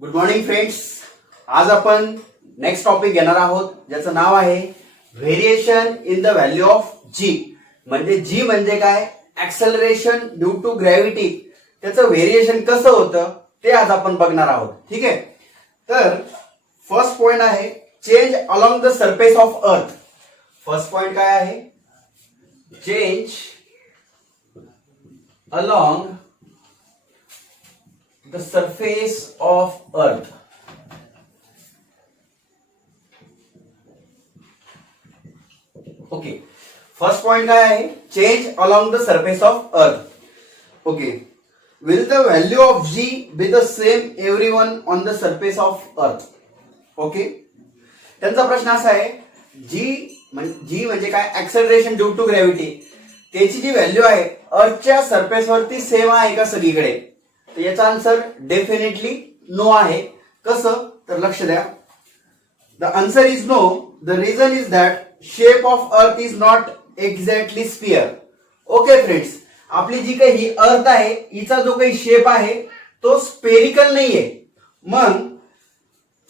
Good morning friends. आज आपण next topic घेणार आहोत ज्याचं नाव आहे variation in the value of g. म्हणजे जी म्हणजे काय, ऍक्सेलरेशन ड्यू टू ग्रॅव्हिटी. त्याचं व्हेरिएशन कसं होतं ते आज आपण बघणार आहोत. ठीक आहे. तर फर्स्ट पॉइंट आहे change along the surface of अर्थ. फर्स्ट पॉइंट काय आहे, change along the surface of earth. Okay, first point काय आहे, change along the surface of earth. Okay, will the value of g be the same everyone on the surface of earth? Okay, त्यांचा प्रश्न असा आहे, g म्हणजे काय, acceleration due to gravity. त्याची जी value आहे अर्थच्या सरफेस वरती सेम आहे का सगळीकडे? तर याचा आन्सर डेफिनेटली नो आहे. कसं तर लक्ष द्या. The answer is no. The reason is that shape of earth is not exactly sphere. Okay friends, आपली जी काही ही अर्थ आहे हिचा जो काही शेप आहे तो स्पेरिकल नाहीये. मग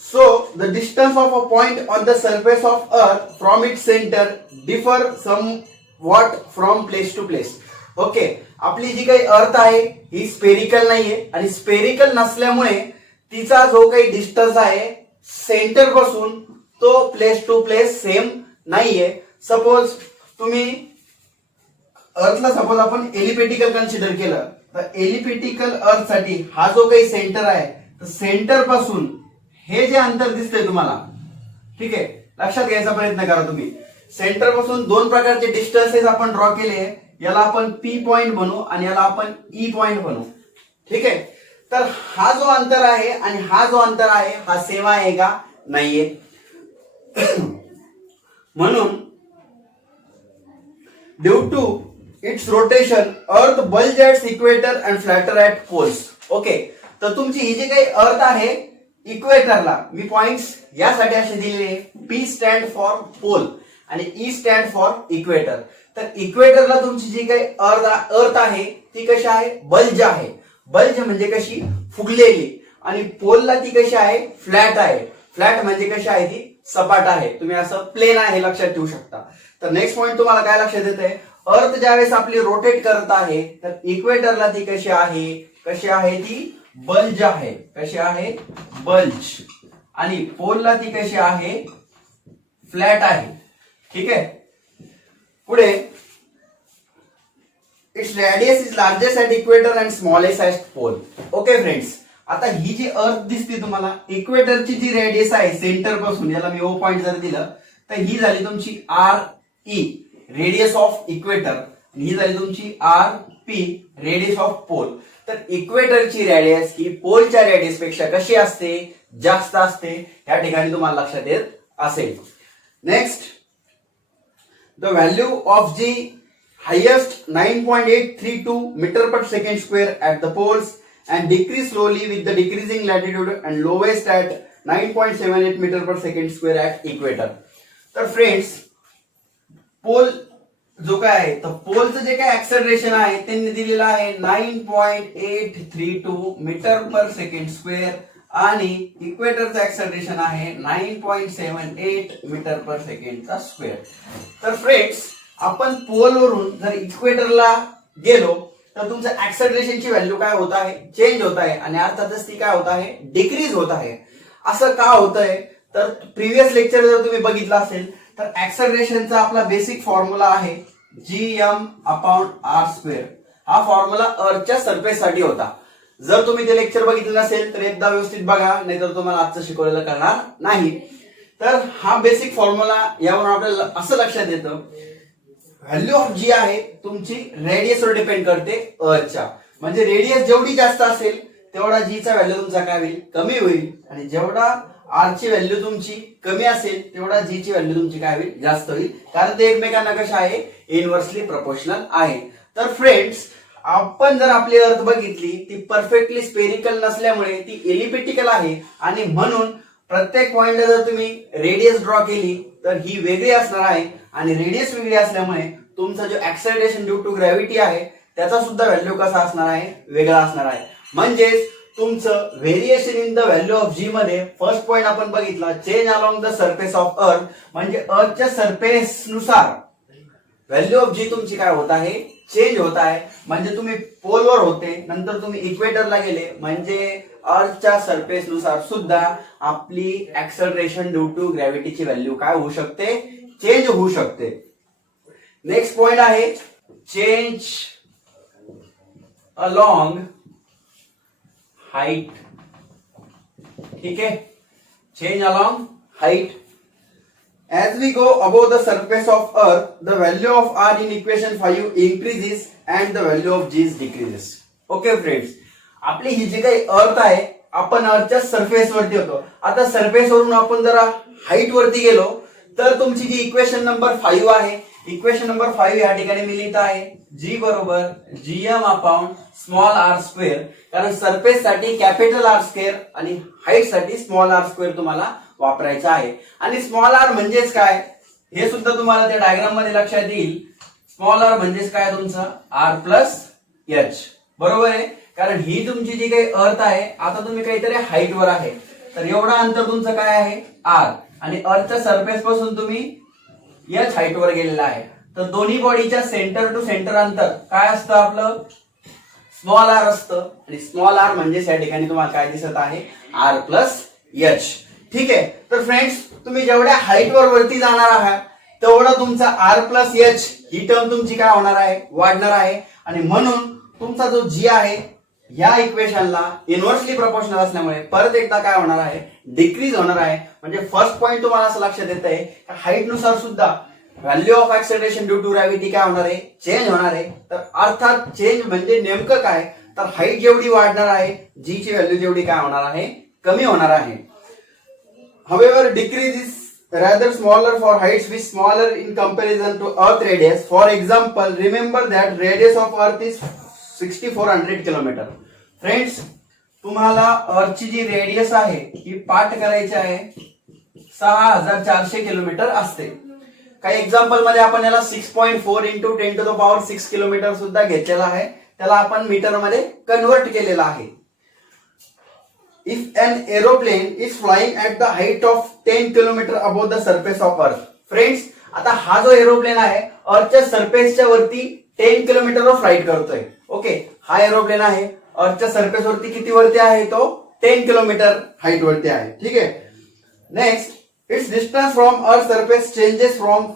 so the distance of a point on the surface of earth from its centre differ somewhat from place to place. Okay, आपली जी काही अर्थ आहे ही स्पेरिकल नाहीये आणि स्पेरिकल नसल्यामुळे तिचा जो काही डिस्टन्स आहे सेंटर पासून तो प्लेस टू प्लेस सेम नाहीये. सपोज तुम्ही अर्थला सपोज आपण एलिप्टिकल कन्सिडर केलं तर एलिप्टिकल अर्थ साठी हा जो काही सेंटर आहे तर सेंटर पासून हे जे अंतर दिसतंय तुम्हाला, ठीक आहे, लक्षात घ्यायचा प्रयत्न करा तुम्ही. सेंटर पासून दोन प्रकारचे डिस्टन्सेस आपण ड्रॉ केले. याला आपण पी पॉइंट म्हणू आणि याला आपण ई पॉइंट म्हणू. ठीक आहे. तर हा जो अंतर आहे आणि हा जो अंतर आहे हा सेम आहे का? नाहीये. म्हणून due to its rotation earth bulge at equator and flatter at poles. Okay, तर तुमची ही जी काही अर्थ आहे इक्वेटरला मी पॉइंट्स यासाठी असे दिलेले, पी स्टँड फॉर पोल आणि ई स्टँड फॉर इक्वेटर. तर इक्वेटरला तुमची जी काही अर्थ आहे ती कशी आहे, बल्ज आहे. बल्ज म्हणजे कशी, फुगलेली. आणि पोलला ती कशी आहे, फ्लॅट आहे. फ्लॅट म्हणजे कशी आहे, ती सपाट आहे. तुम्ही असं प्लेन आहे लक्षात ठेवू शकता. तर नेक्स्ट पॉइंट तुम्हाला काय लक्षात येत आहे, अर्थ ज्यावेळेस आपली रोटेट करत आहे तर इक्वेटरला ती कशी आहे ती बल्ज आहे. कशी आहे, बल्ज. आणि पोलला ती कशी आहे, फ्लॅट आहे. ठीक आहे. पुढे its radius is largest at equator and smallest at pole. Okay friends, आता ही जी अर्थ दिसते तुम्हाला, इक्वेटरची जी रेडियस आहे सेंटर पासून, याला मी ओ पॉइंट जर दिलं तर ही झाली तुमची R E radius of equator, आणि ही झाली तुमची R P radius of pole. तर इक्वेटरची रेडियस ही पोलच्या रेडियस पेक्षा कशी असते, जास्त असते. या ठिकाणी तुम्हाला लक्षात येत असेल. Next, the value of G highest 9.832 meter per second square at the poles and decrease slowly with the decreasing latitude and lowest at 9.78 meter per second square at equator. तर फ्रेंड्स, पोल जो काय आहे तर पोलचं जे काय acceleration आहे त्यांनी दिलेलं आहे 9.832 मीटर पर सेकंड स्क्वेअर आणि इक्वेटरचं ऍक्सेलरेशन आहे 9.78 मीटर पर सेकंडचा स्क्वेअर. तर फ्रेंड्स, आपण पोलवरून जर इक्वेटरला गेलो तर तुमचं ऍक्सेलरेशनची व्हॅल्यू काय होत आहे, चेंज होत आहे. आणि अर्थातच ती काय होत आहे, डिक्रीज होत आहे. असं का होतंय तर प्रिव्हियस लेक्चर जर तुम्ही बघितलं असेल तर ऍक्सेलरेशनचा आपला बेसिक फॉर्म्युला आहे gm अपॉन आर स्क्वेअर. हा फॉर्म्युला अर्थच्या सरफेस साठी होता. जर तुम्ही ते लेक्चर बघितलं नसेल तर एकदा व्यवस्थित बघा, नाहीतर तुम्हाला आजचं शिकवलेलं कळणार नाही. तर हा बेसिक फॉर्म्युला यावरून आपल्याला असं लक्षात येतं, व्हॅल्यू ऑफ जी आहे तुमची रेडियसवर डिपेंड करते अर्थच्या. म्हणजे रेडियस जेवढी जास्त असेल तेवढा जीचा व्हॅल्यू तुमचा काय होईल, कमी होईल. आणि जेवढा आर ची व्हॅल्यू तुमची कमी असेल तेवढा जी ची व्हॅल्यू तुमची काय होईल, जास्त होईल. कारण ते एकमेकांना कशा आहे, इनव्हर्सली प्रोपोर्शनल आहे. तर फ्रेंड्स, आपण जर आपली अर्थ बघितली ती परफेक्टली स्पेरिकल नसल्यामुळे ती एलिप्टिकल आहे आणि म्हणून प्रत्येक पॉइंटला जर तुम्ही रेडियस ड्रॉ केली तर ही वेगळी असणार आहे आणि रेडियस वेगळी असल्यामुळे तुमचा जो ऍक्सेलरेशन ड्यू टू ग्रॅव्हिटी आहे त्याचा सुद्धा व्हॅल्यू कसा असणार आहे, वेगळा असणार आहे. म्हणजेच तुमचं variation in the value of g मध्ये फर्स्ट पॉइंट आपण बघितला, change along the surface of earth, म्हणजे अर्थच्या सरफेस नुसार व्हॅल्यू ऑफ जी तुमची काय होत आहे, चेंज होत आहे. म्हणजे तुम्ही पोलवर होते, नंतर तुम्ही इक्वेटरला गेले, म्हणजे अर्थच्या सरफेस नुसार सुद्धा आपली ऍक्सेलरेशन ड्यू टू ग्रॅव्हिटीची व्हॅल्यू काय होऊ शकते, चेंज होऊ शकते. नेक्स्ट पॉइंट आहे चेंज अलॉंग हाइट. ठीक है, change along height. As we go above the surface of earth, the value of r in equation 5 increases and the value of g is decreases. Okay friends, आपली ही जी काही अर्थ आहे, आपण अर्थच्या surface वरती होतो. आता सरफेस वरून आपण जरा हाईट वरती गेलो तर तुमची जी इक्वेशन नंबर 5 आहे, इक्वेशन नंबर 5 या ठिकाणी मी लिहित आहे g बरोबर gm upon small r square. कारण सरफेस साठी कॅपिटल R स्क्वेअर आणि हाईट साठी स्मॉल r स्क्वेअर तुम्हाला वापरायचा आहे. आणि स्मॉल r म्हणजेच काय हे सुद्धा तुम्हाला त्या डायग्राम मध्ये लक्षात येईल. स्मॉल r म्हणजेच काय तुमचं r प्लस h, बरोबर आहे. कारण ही तुमची जी काही अर्थ आहे, आता तुम्ही काहीतरी हाईट वर आहे तर एवढं अंतर तुमचं काय आहे r, आणि अर्थच्या सरफेस पासून तुम्ही h हाईट वर गेलेला आहे. तर दोन्ही बॉडीच्या सेंटर टू सेंटर अंतर काय असतं आपलं, स्मॉल r असतं. आणि स्मॉल r म्हणजे या ठिकाणी तुम्हाला काय दिसत आहे, r प्लस h. ठीक आहे. तर फ्रेंड्स, तुम्ही जेवढ्या हाईट वर वरती जाणार आहात तेवढा तुमचा r प्लस h ही टर्म तुमची काय होणार आहे, वाढणार आहे. आणि म्हणून तुमचा जो g आहे या इक्वेशनला इनव्हर्सली प्रोपोर्शनल असल्यामुळे परत एकदा काय होणार आहे, डिक्रीज होणार आहे. म्हणजे फर्स्ट पॉइंट तुम्हाला असं लक्षात येत आहे की हाईट नुसार सुद्धा value of acceleration due to gravity काय होणार आहे, चेंज होणार आहे. तर अर्थात चेंज म्हणजे नेमकं काय, तर हाईट जेवढी वाढणार आहे जी ची व्हॅल्यू जेवढी काय होणार आहे, कमी होणार आहे. However, decrease is rather smaller for heights which smaller in comparison to Earth radius. For example, remember that radius of Earth is 6400 kilometre. Friends, तुम्हाला अर्थची जी रेडियस आहे ही पाठ करायची आहे 6400 किलोमीटर असते. काही एक्झाम्पल मध्ये आपण याला 6.4 into 10 to the power 6 kilometre सुद्धा घेतलेला आहे, त्याला आपण मीटर मध्ये कन्वर्ट केलेला आहे. If an aeroplane is flying at the height of 10 kilometer above the surface of Earth. Friends, आता हा जो एरोप्लेन आहे अर्थच्या सरफेसच्या वरती 10 किलोमीटरवर फ्लाइट करतोय. ओके, हा एरोप्लेन आहे अर्थच्या सरफेस वरती किती वरती आहे, तो 10 किलोमीटर हाईट वरती आहे. ठीक आहे. Next, its distance from earth surface changes from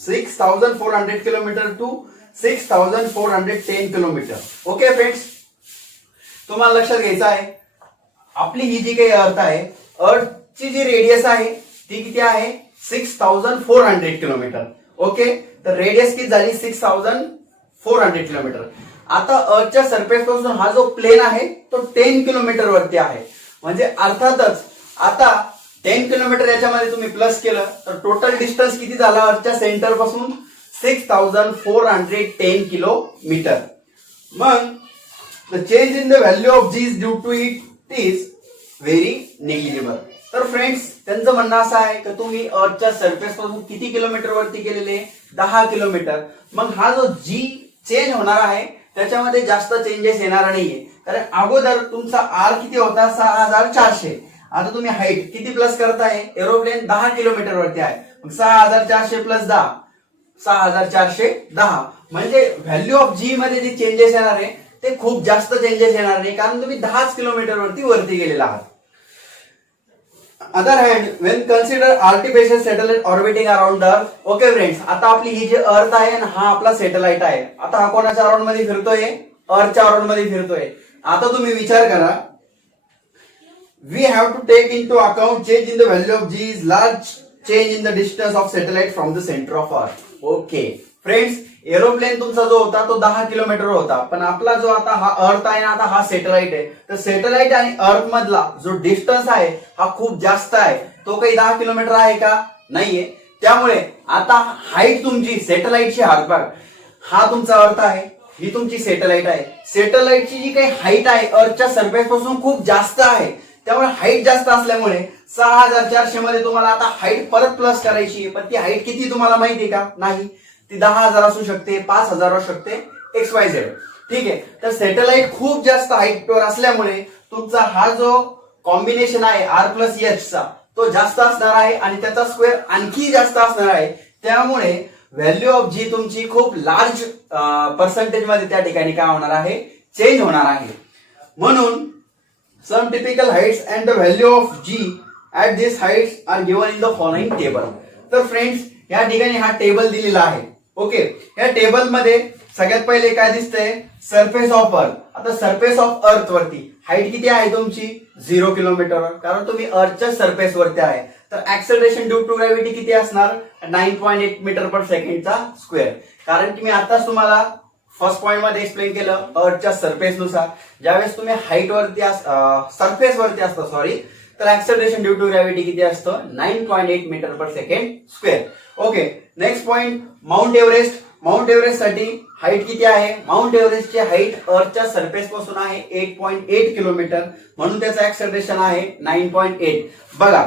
6400 kilometre to 6410 kilometre. Okay friends, तुम्हाला लक्षात घ्यायचं आहे आपली ही जी काही अर्थ आहे, अर्थची जी रेडियस आहे ती किती आहे, 6400 किलोमीटर. ओके, तर रेडियस किती झाली, 6400 किलोमीटर. आता अर्थच्या सरफेस पासून हा जो प्लेन आहे तो 10 किलोमीटर वरती आहे. म्हणजे अर्थातच आता 10 किलोमीटर याच्यामध्ये तुम्ही प्लस केलं तर टोटल डिस्टन्स किती झाला अर्थच्या सेंटर पासून, 6410 किलोमीटर. मग the change in the value of g is due to it is very negligible. तर फ्रेंड्स, त्यांचं म्हणणं असं आहे की तुम्ही अर्थच्या सरफेस पासून किती किलोमीटर वरती गेलेले, 10 किलोमीटर. मग हा जो जी चेंज होणार आहे त्याच्यामध्ये जास्त चेंजेस येणार नाहीये. कारण अगोदर तुमचा आर किती होता, 6400. आता तुम्ही हाईट किती प्लस करताय, एरोप्लेन 10 किलोमीटर वरती आहे, मग 6400 प्लस 10, 6410. म्हणजे व्हॅल्यू ऑफ जी मध्ये जे चेंजेस येणार आहे ते खूप जास्त चेंजेस येणार नाही, कारण तुम्ही 10 किलोमीटर वरती गेलेला आहात. Other hand, Wien consider artificial satellite orbiting around अर्थ. ओके फ्रेंड्स, आता आपली ही जी अर्थ आहे ना, हा आपला सॅटेलाइट आहे. आता हा कोणाच्या अराउंड मध्ये फिरतोय, अर्थच्या अराउंड मध्ये फिरतोय. आता तुम्ही विचार करा, we have to take into account change in the value of g is large change in the distance of satellite from the centre of earth. Okay friends, aeroplane तुमचा जो होता तो 10 किलोमीटर होता, पण आपला जो आता हा अर्थ आहे ना, आता हा सॅटेलाइट आहे. तर सॅटेलाइट आणि अर्थ मधला जो डिस्टन्स आहे हा खूप जास्त आहे. तो काही 10 किलोमीटर आहे का, नाहीये. त्यामुळे आता हाईट तुमची सॅटेलाइटची हातभाग, हा तुमचा अर्थ आहे, ही तुमची सॅटेलाइट आहे. सॅटेलाइटची जी काही हाईट आहे अर्थच्या सरफेस पासून खूप जास्त आहे, त्यामुळे हाईट जास्त असल्यामुळे 6400 मध्ये तुम्हाला आता हाईट परत प्लस करायची आहे, पण ती हाईट किती तुम्हाला माहिती आहे का? नाही, ती 10,000 असू शकते, 5,000 असू शकते, XYZ. ठीक आहे. तर सॅटेलाइट खूप जास्त हाईटवर असल्यामुळे तुमचा हा जो कॉम्बिनेशन आहे R+H चा तो जास्त असणार आहे आणि त्याचा स्क्वेअर आणखी जास्त असणार आहे. त्यामुळे व्हॅल्यू ऑफ जी तुमची खूप लार्ज पर्सेंटेज मध्ये त्या ठिकाणी काय होणार आहे? चेंज होणार आहे. म्हणून some typical heights and the value of g at this heights are given in the following table. तर फ्रेंड्स या ठिकाणी हा टेबल दिलेला आहे. ओके, या टेबल मध्ये सगळ्यात पहिले काय दिसतंय? सरफेस ऑफ अर्थ. आता सरफेस ऑफ अर्थ वरती हाईट किती आहे तुमची? 0 किलोमीटर, कारण तुम्ही अर्थच्या सरफेस वरती आहे. तर ऍक्सेलरेशन ड्यू टू ग्रॅव्हिटी किती असणार? 9.8 मीटर पर सेकंडचा स्क्वेअर. कारण की मी आताच तुम्हाला फर्स्ट पॉइंट मध्ये एक्सप्लेन केलं, अर्थच्या सरफेस नुसार ज्यावेळेस तुम्ही हाईट वरती सरफेस वरती असता सॉरी, तर ऍक्सेलरेशन ड्यू टू ग्रॅव्हिटी किती असतं? 9.8 metre per second square. Okay, next point Mount Everest. Mount Everest साठी हाईट किती आहे? माउंट एव्हरेस्टची हाईट अर्थच्या सरफेस पासून आहे 8.8 किलोमीटर, म्हणून त्याचं ऍक्सेलरेशन आहे 9.8. बघा,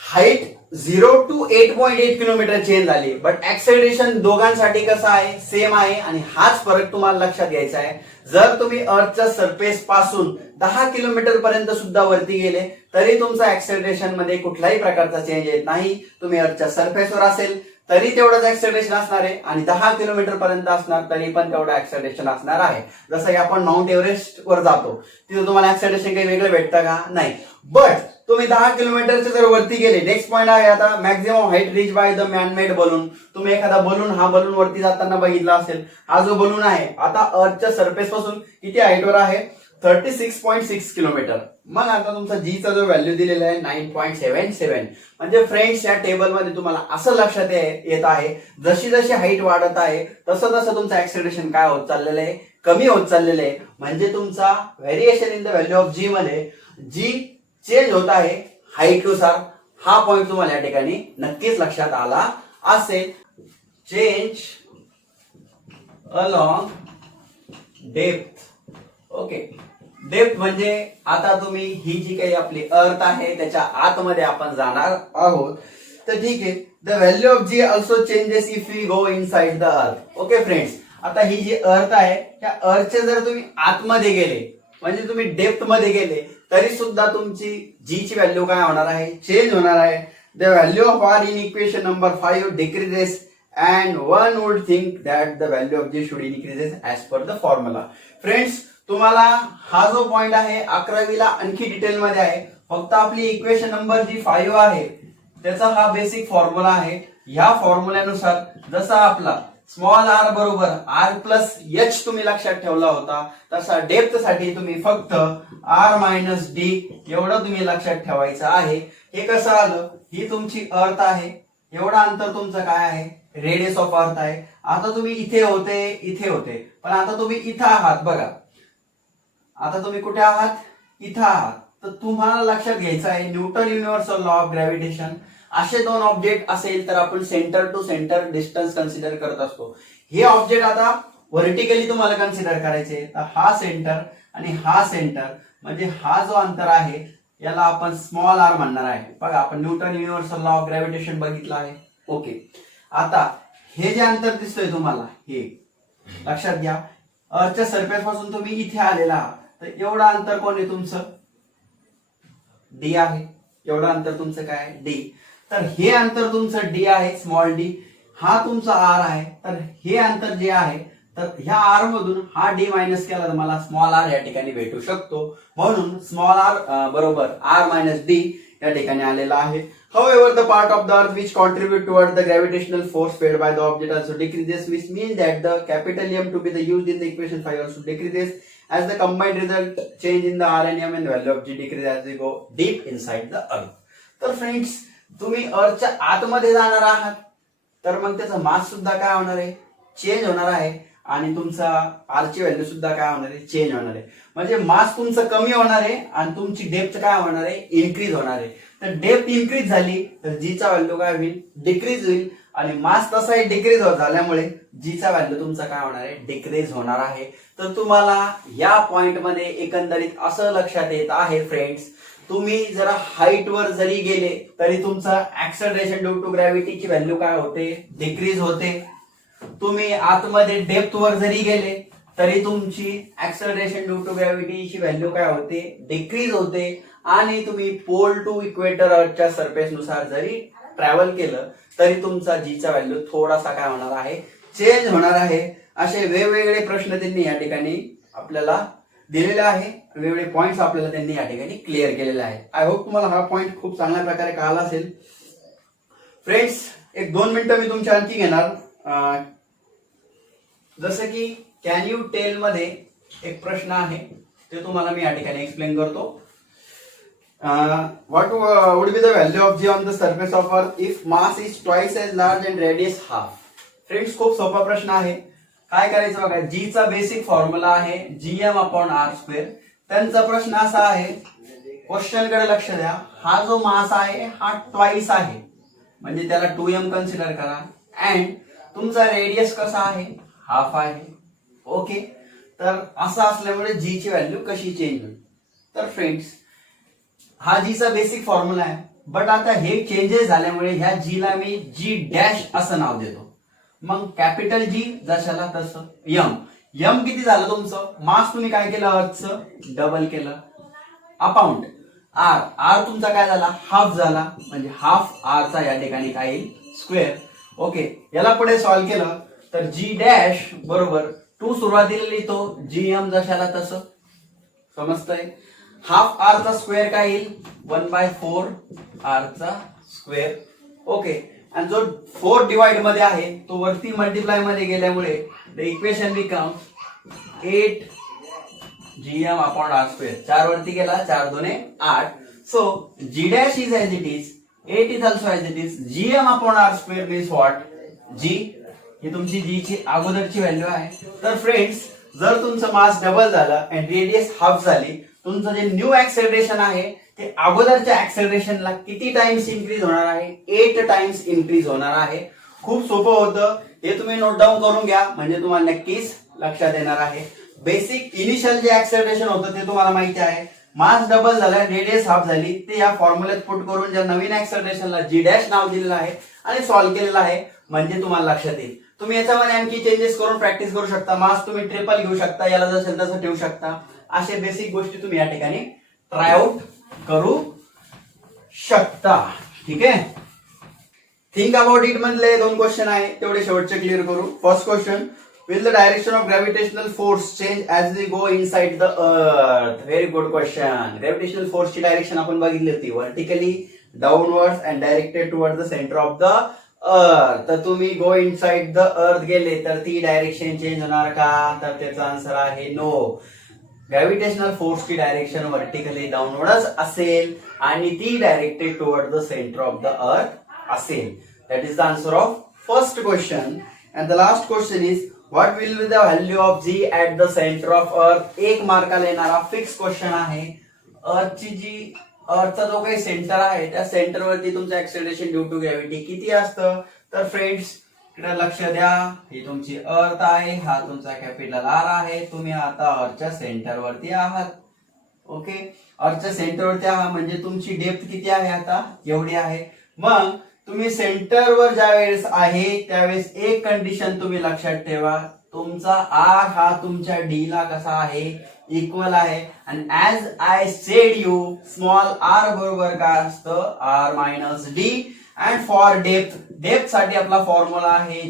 हाईट 0 to 8.8 किलोमीटर चेंज झाली, बट ऍक्सेलरेशन दोघांसाठी कसं आहे? सेम आहे. आणि हाच फरक तुम्हाला लक्षात घ्यायचा आहे. जर तुम्ही अर्थच्या सरफेस पासून 10 किलोमीटर पर्यंत सुद्धा वरती गेले तरी तुमचा ऍक्सेलरेशन मध्ये कुठल्याही प्रकारचा चेंज येत नाही. तुम्ही अर्थच्या सरफेसवर असेल तरी तेवढंच ऍक्सेलरेशन असणार आहे आणि 10 किलोमीटर पर्यंत असणार तरी पण तेवढं ऍक्सेलरेशन असणार आहे. जसं की आपण माउंट एव्हरेस्ट वर जातो तिथे तुम्हाला ऍक्सेलरेशन काही वेगळं भेटतं का? नाही. बट तुम्ही 10 किलोमीटरचे जर वरती गेले, नेक्स्ट पॉइंट आहे आता maximum height reach by the man-made balloon. तुम्ही एखादा बलून, हा बलून वरती जाताना बघितला असेल. हा जो बलून आहे आता अर्थच्या सरफेस पासून किती हाईटवर आहे? 36.6 किलोमीटर. मग आता तुमचा जीचा जो व्हॅल्यू दिलेला आहे 9.77. म्हणजे फ्रेंड्स या टेबल मध्ये तुम्हाला असं लक्षात येत आहे, जशी जशी हाईट वाढत आहे तसं तसं तुमचं ऍक्सेलरेशन काय होत चाललेलं आहे? कमी होत चाललेलं आहे. म्हणजे तुमचा variation in the value of g मध्ये जी चेंज होत आहे हाईट नुसार. हा पॉइंट तुम्हाला या ठिकाणी नक्कीच लक्षात आला असेल. Change along depth. Okay, depth म्हणजे आता तुम्ही ही जी काही आपली अर्थ आहे त्याच्या आतमध्ये आपण जाणार आहोत. तर ठीक आहे, the value of g also changes if we go inside the earth. Okay friends, आता ही जी अर्थ आहे त्या अर्थचे जर तुम्ही आतमध्ये गेले म्हणजे तुम्ही डेप्थ मध्ये गेले तरी सुद्धा तुमची जी ची व्हॅल्यू काय होणार आहे? चेंज होणार आहे. The value of R in equation number 5 decreases and one would think that the value of g should increases as per the formula. Friends, तुम्हाला हा जो पॉइंट आहे 11वीला आणखी डिटेल मध्ये आहे. फक्त आपली इक्वेशन नंबर जी 5 आहे त्याचा हा बेसिक फॉर्म्युला आहे. ह्या फॉर्म्युल्यानुसार जसा आपला स्मॉल आर बरोबर R+H तुम्ही लक्षात ठेवला होता, तसा डेप्थ साठी तुम्ही फक्त R-D एवढं तुम्ही लक्षात ठेवायचं आहे. हे कसं आलं? ही तुमची अर्थ आहे, एवढं अंतर तुमचं काय आहे? रेडियस ऑफ अर्थ आहे. आता तुम्ही इथे होते, इथे होते, पण आता तुम्ही इथं आहात. बघा, आता तुम्ही कुठे आहात? इथं आहात. तर तुम्हाला लक्षात घ्यायचं आहे Newton universal law of gravitation. असे दोन ऑब्जेक्ट असेल तर आपण centre to centre distance consider करत असतो. हे ऑब्जेक्ट आता व्हर्टिकली तुम्हाला कन्सिडर करायचे, तर हा सेंटर आणि हा सेंटर म्हणजे हा जो अंतर आहे याला आपण स्मॉल आर म्हणणार आहे. बघा, आपण Newton universal law of gravitation बघितलं आहे. ओके, आता हे जे अंतर दिसतंय तुम्हाला हे लक्षात घ्या. अर्थच्या सरफेस पासून तुम्ही इथे आलेला आहात, तर एवढं अंतर कोण आहे तुमचं? डी आहे. एवढं अंतर तुमचं काय आहे? डी. तर हे अंतर तुमचं डी आहे, स्मॉल डी. हा तुमचा आर आहे. तर हे अंतर जे आहे तर ह्या आर मधून हा डी मायनस केला तर मला स्मॉल आर या ठिकाणी भेटू शकतो. म्हणून स्मॉल आर बरोबर R-D या ठिकाणी आलेला आहे. However, the part of the earth which contribute toward the gravitational force fed by the object also decreases, which means that the capital M to be the used in the equation 5 also decreases as the combined result change in the R and M and the value of G decreases as we go deep inside the earth. तर friends, तुम्ही अर्थच्या आतमध्ये जाणार आहात तर मग त्याचं मास सुद्धा काय होणार आहे? चेंज होणार आहे. आणि तुमचा आर ची व्हॅल्यू सुद्धा काय होणार आहे? चेंज होणार आहे. म्हणजे मास तुमचं कमी होणार आहे आणि तुमची डेप्थ काय होणार आहे? इन्क्रीज होणार आहे. तर डेप्थ इन्क्रीज झाली तर जीचा व्हॅल्यू काय होईल? डिक्रीज होईल. आणि मास तसाही डिक्रीज झाल्यामुळे जीचा व्हॅल्यू तुमचा काय होणार आहे? डिक्रीज होणार आहे. तर तुम्हाला या पॉइंट मध्ये एकंदरीत असं लक्षात येत आहे फ्रेंड्स, तुम्ही जरा हाईट वर जरी गेले तरी तुमचा ऍक्सलरेशन ड्यू टू ग्रॅव्हिटीची व्हॅल्यू काय होते, डिक्रीज होते. तुम्ही आतमध्ये डेप्थ वर जरी गेले तरी तुमची ऍक्सलरेशन ड्यू टू ग्रॅव्हिटीची व्हॅल्यू काय होते, डिक्रीज होते. आणि तुम्ही पोल टू इक्वेटर अर्थच्या सरफेस नुसार जरी ट्रॅव्हल केलं तरी तुमचा जीचा व्हॅल्यू थोडासा काय होणार आहे, चेंज होणार आहे. असे वेगवेगळे प्रश्न त्यांनी या ठिकाणी आपल्याला दिलेले आहे, वेगवेगळे पॉइंट्स आपल्याला त्यांनी या ठिकाणी क्लिअर केलेले आहे. आय होप तुम्हाला हा पॉइंट खूप चांगल्या प्रकारे कळाला असेल. फ्रेंड्स, एक 2 मिनिटं मी तुमच्या आणखी घेणार. जसं की कॅन यू टेल मध्ये एक प्रश्न आहे, ते तुम्हाला मी या ठिकाणी एक्सप्लेन करतो. What would be the value of g on the surface of earth if mass is twice as large and radius half. Friends, खूप सोपा प्रश्न आहे. काय करायचं बघा, जी चा बेसिक फॉर्म्युला आहे gm/r². त्यांचा प्रश्न असा आहे, क्वेश्चन कडे लक्ष द्या. हा जो मास आहे हा ट्वाइस आहे, म्हणजे त्याला 2m कन्सिडर करा. अँड तुमचा रेडियस कसा आहे, हाफ आहे. ओके, तर असं असल्यामुळे जी ची व्हॅल्यू कशी चेंज होईल. तर फ्रेंड्स, हा जी चा बेसिक फॉर्म्युला आहे, बट आता हे चेंजेस झाल्यामुळे ह्या जी ला मी जी डॅश असं नाव देतो. मग कॅपिटल जी जशाला तसं यम. यम किती झालं तुमचं, मास तुम्ही काय केलं, अर्थचं डबल केलं, अपॉन आर. आर तुमचा काय झाला, हाफ झाला, म्हणजे हाफ आर चा या ठिकाणी काय येईल, स्क्वेअर. ओके, याला पुढे सॉल्व्ह केलं तर जी डॅश बरोबर 2 सुरुवातीला लिहितो, जी एम जशाला तसं. समजतंय. हाफ आर चा स्क्वेअर काय येईल, 1/4 आर चा स्क्वेअर. ओके, आणि जो 4 डिवाइड मध्ये आहे तो वरती मल्टिप्लाय मध्ये गेल्यामुळे द इक्वेशन बिकम्स 8 gm/r². 4 वरती गेला, 4 2 8. So g dash is as it is, 8 is also as it is. gm/r² means what, g ही तुमची जी ची अगोदरची व्हॅल्यू आहे. तर फ्रेंड्स, जर तुमचं मास डबल झालं आणि रेडियस हाफ झाली, तुमचं जे न्यू ऍक्सेलरेशन आहे ते अगोदरच्या ऍक्सेलरेशनला किती टाइम्स इन्क्रीज होणार आहे, 8 टाइम्स इन्क्रीज होणार आहे. खूप सोपं होतं, हे तुम्ही नोट डाऊन करून घ्या, म्हणजे तुम्हाला नक्कीच लक्षात येणार आहे. बेसिक इनिशियल जे ऍक्सेलरेशन होतं ते तुम्हाला माहिती आहे. मास डबल झाला, रेडियस हाफ झाली, ते या फॉर्म्युल्यात पुट करून ज्या नवीन ऍक्सेलरेशनला जी डॅश नाव दिलेलं आहे आणि सॉल्व्ह केलेलं आहे, म्हणजे तुम्हाला लक्षात येईल. तुम्ही याच्यामध्ये आणखी चेंजेस करून प्रॅक्टिस करू शकता. मास तुम्ही ट्रिपल घेऊ शकता, याला जसेल तसं ठेवू शकता. असे बेसिक गोष्टी तुम्ही या ठिकाणी ट्राय आउट करू शकता. ठीक आहे. थिंक अबाउट इट मधले 2 क्वेश्चन आहे, तेवढे शेवटचे क्लिअर करू. First question, will the direction of gravitational force change as we go inside the earth? Very good question. Gravitational force ची डायरेक्शन आपण बघितली होती, vertically downwards and directed towards the center of the earth. तर तुम्ही go inside the earth गेले तर ती direction change होणार का, तर त्याचा आन्सर आहे नो. ग्रॅव्हिटेशनल फोर्सची डायरेक्शन व्हर्टिकली डाऊनवर्डच असेल आणि ती directed toward the centre of the earth असेल. That is the answer of first question. And the last question is what will be the value of g at the centre of earth. 1 मार्काला येणारा fix question आहे. अर्थचा जो काही centre आहे त्या सेंटरवरती तुमचं acceleration due to gravity किती असतं. तर फ्रेंड्स, इकडे लक्ष द्या, ही तुमची अर्थ आहे, हा तुमचा कॅपिटल आर आहे. तुम्ही आता अर्थच्या सेंटरवरती आहात. ओके, अर्थच्या सेंटरवरती आहात म्हणजे तुमची डेप्थ किती आहे, आता एवढी आहे. मग तुम्ही सेंटरवर ज्या वेळेस आहे त्यावेळेस एक कंडिशन तुम्ही लक्षात ठेवा, तुमचा आर हा तुमच्या डी ला कसा आहे, इक्वल आहे. आणि as I said you, small R बरोबर काय असतं, R minus D. And for depth साठी आपला फॉर्म्युला आहे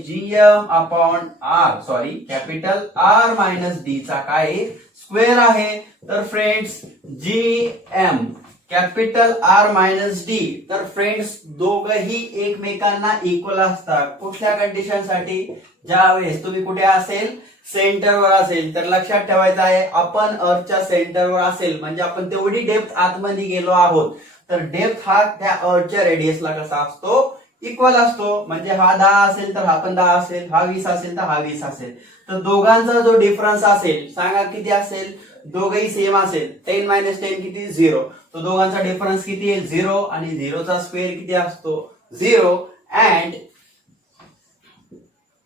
कॅपिटल आर मायनस डी चा काय स्क्वेअर आहे. तर friends, G M capital R minus D. तर फ्रेंड्स, दोघही एकमेकांना इक्वल असतात. कुठल्या कंडिशन साठी, ज्या वेळेस तुम्ही कुठे असेल, सेंटरवर असेल. तर लक्षात ठेवायचं आहे, आपण अर्थच्या सेंटरवर असेल म्हणजे आपण तेवढी डेप्थ आतमध्ये गेलो आहोत. तर डेप्थ हा त्या अर्थच्या रेडियसला कसा असतो, इक्वल असतो. म्हणजे हा 10 असेल तर हा पण 10 असेल, हा 20 असेल तर हा 20 असेल. तर दोघांचा जो डिफरन्स असेल, सांगा किती असेल, दोघही सेम असेल. 10 - 10 किती, 0. तो दोघांचा डिफरन्स किती येईल, 0. आणि 0 चा स्क्वेअर किती असतो, 0. अँड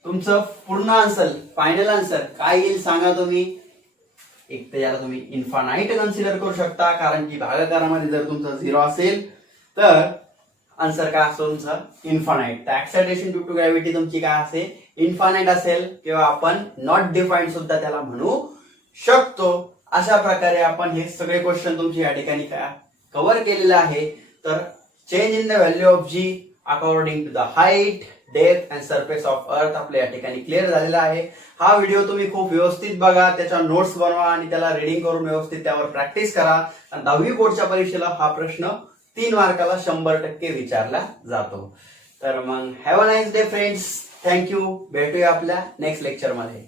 तुमचं पूर्ण आन्सर, फायनल आन्सर काय येईल सांगा तुम्ही. एक तर याला तुम्ही इन्फानाइट कन्सिडर करू शकता, कारण की भागाकारामध्ये जर तुमचा 0 असेल तर आन्सर काय असतो तुमचा इन्फानाइट. तर एक्साइटेशन ड्यू टू ग्रॅव्हिटी तुमची काय असेल इन्फानाइट असेल, किंवा आपण नॉट डिफाईन्ड सुद्धा त्याला म्हणू शकतो. अशा प्रकारे आपण हे सगळे क्वेश्चन तुमचे या ठिकाणी काय कव्हर केलेले आहे. तर change in the value of g according to the height, depth and surface of earth आपल्या या ठिकाणी क्लिअर झालेला आहे. हा व्हिडिओ तुम्ही खूप व्यवस्थित बघा, त्याच्या नोट्स बनवा आणि त्याला रीडिंग करून व्यवस्थित त्यावर प्रॅक्टिस करा. आणि 10वी बोर्डच्या परीक्षेला हा प्रश्न 3 मार्काला 100% विचारला जातो. तर मग have a nice day friends. Thank you. भेटूया आपल्या नेक्स्ट लेक्चरमध्ये.